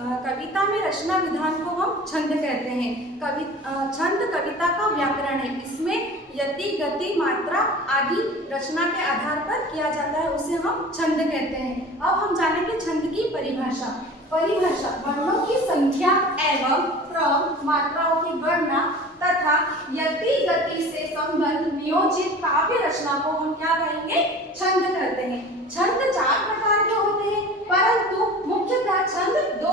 कविता में रचना विधान को हम छंद कहते हैं। छंद कविता का व्याकरण है। इसमें यति, गति, मात्रा आदि रचना के आधार पर किया जाता है, उसे हम छंद कहते हैं। अब हम जानेंगे छंद की परिभाषा। वर्णों की संख्या एवं क्रम, मात्राओं की गणना तथा यति गति से संबंध नियोजित काव्य रचना को हम क्या कहेंगे? छंद कहते हैं। छंद 4 प्रकार के होते हैं, परंतु मुख्यतः छंद दो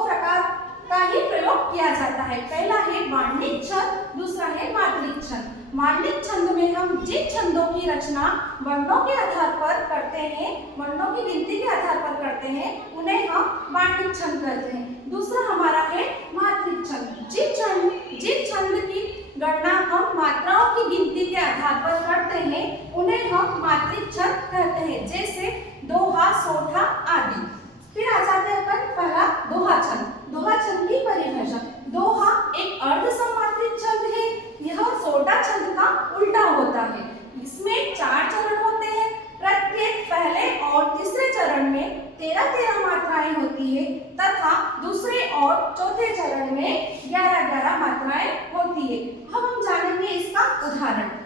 प्रकार का ही प्रयोग किया जाता है। पहला है मांडलिक छंद, दूसरा है मात्रिक छंद। मांडलिक छंद में हम जिन छंदों की रचना वर्णों के आधार पर करते हैं, वर्णों की गिनती के आधार पर करते हैं, उन्हें हम मांडलिक छंद कहते हैं। दूसरा हमारा है मात्रिक छंद। जिन छंद की गणना हम मात्राओं की गिनती के आधार पर करते हैं, उन्हें हम मात्रिक छंद कहते हैं, जैसे दोहा, सोठा आदि। फिर आ जाते हैं अपन पहला दोहा छंद। दोहा छंद की परिभाषा। दोहा एक अर्ध समात्रिक छंद है। यह सोठा छंद का उल्टा होता है। इसमें 4 चरण होते हैं। प्रत्येक पहले और तीसरे चरण में 13 मात्राएं होती है तथा दूसरे और चौथे चरण में 11 मात्राएं होती है। अब हम जानेंगे इसका उदाहरण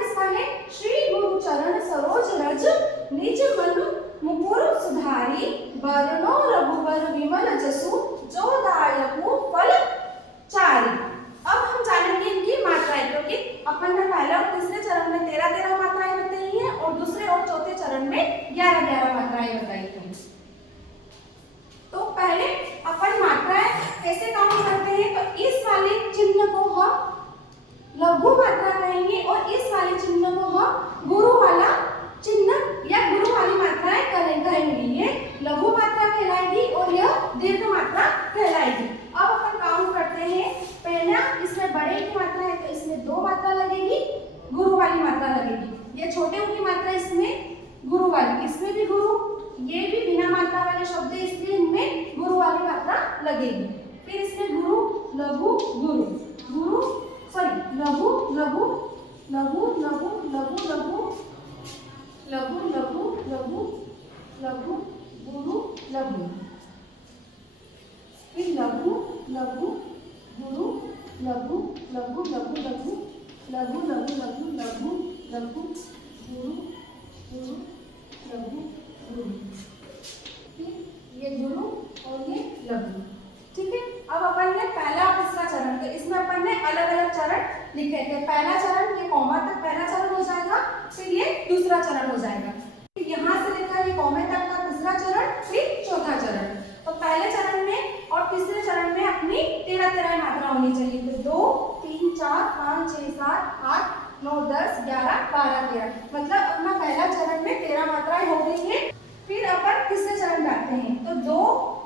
इसका है श्री गुरु चरण सरोज रज, निज मन मुकुर सुधारी, बरनो रघुबर विमल जसु, जो दायकु फल चारी। अब हम जानेंगे इनकी मात्राएं, क्योंकि अपन ने पहले और तीसरे चरण में 13 मात्राएं बताई है और दूसरे और चौथे चरण में 11 मात्राएं बताई है। तो पहले अपन मात्राएं कैसे काउंट करते हैं? तो इस वाले चिन्ह को हम लघु मात्रा कहेंगे और इस वाले चिन्ह को हम गुरु वाला चिन्ह या गुरु वाली मात्राएं कहेंगे। ये लघु मात्रा कहलाएगी और यह दीर्घ मात्रा कहलाएगी। अब अपन काउंट करते हैं। पहला, इसमें बड़े की मात्रा है तो इसमें 2 मात्रा लगेगी, गुरु वाली मात्रा लगेगी। ये छोटे की मात्रा, इसमें गुरु वाली, इसमें भी गुरु, ये भी बिना मात्रा वाले शब्द है, इसलिए इनमें गुरु वाली मात्रा लगेगी। फिर इसमें गुरु, लघु, गुरु, गुरु, सॉरी लघु, लघु, लघु, लघु, लघु, लघु, लघु, लघु, लघु, लघु, गुरु, लघु, फिर लघु, लघु, गुरु, लघु, लघु, लघु, लघु, लघु, लघु, लघु, लघु, लघु, गुरु, गुरु, लघु, गुरु, फिर ये गुरु और ये लघु। ठीक है। अब अपन ने पहला और तीसरा चरण, तो इसमें अपन ने अलग अलग चरण लिखे थे। पहला चरण, ये कॉमा तक पहला चरण हो जाएगा, फिर ये दूसरा चरण हो जाएगा। यहाँ से लेकर ये कॉमे तक का तीसरा चरण, फिर चौथा चरण। तो पहले चरण में और तीसरे चरण में अपनी 13 मात्रा होनी चाहिए। तो 2, 3, 4, 5, 6, 7, 8, 9, 10, 11, 12, 13, मतलब अपना पहला चरण में 13 मात्राएं हो गई है। फिर अपन तीसरे चरण जाते हैं। तो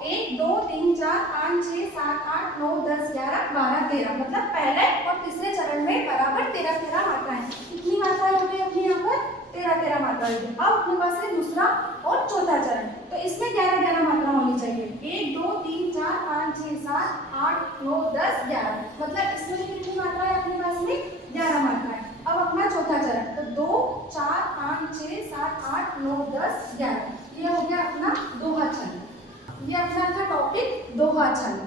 1, 2, 3, 4, 5, 6, 7, 8, 9, 10, 11, 12, 13, मतलब पहले और तीसरे चरण में बराबर 13 मात्राएं। कितनी मात्राएं हो गई अपनी यहाँ पर? 13 मात्राएं। अब अपने पास है दूसरा और चौथा चरण, तो इसमें 11 मात्रा होनी चाहिए। 1, 2, 3, 4, 5, 6, 7, 8, 9, 10, 11, मतलब इसमें कितनी मात्राएं अपने पास में? 11 मात्राएं। अब अपना चौथा चरण, तो 2, 4, 5, 6, 7, 8, 9, 10, 11, ये हो गया अपना दोहा छंद। ये अपना था टॉपिक दोहा छंद।